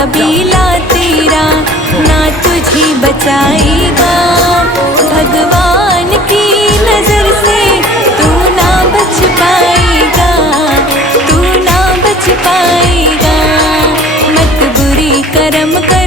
कबीला तेरा ना तुझे बचाएगा। भगवान की नजर से तू ना बच पाएगा, तू ना बच पाएगा। मत बुरी कर्म कर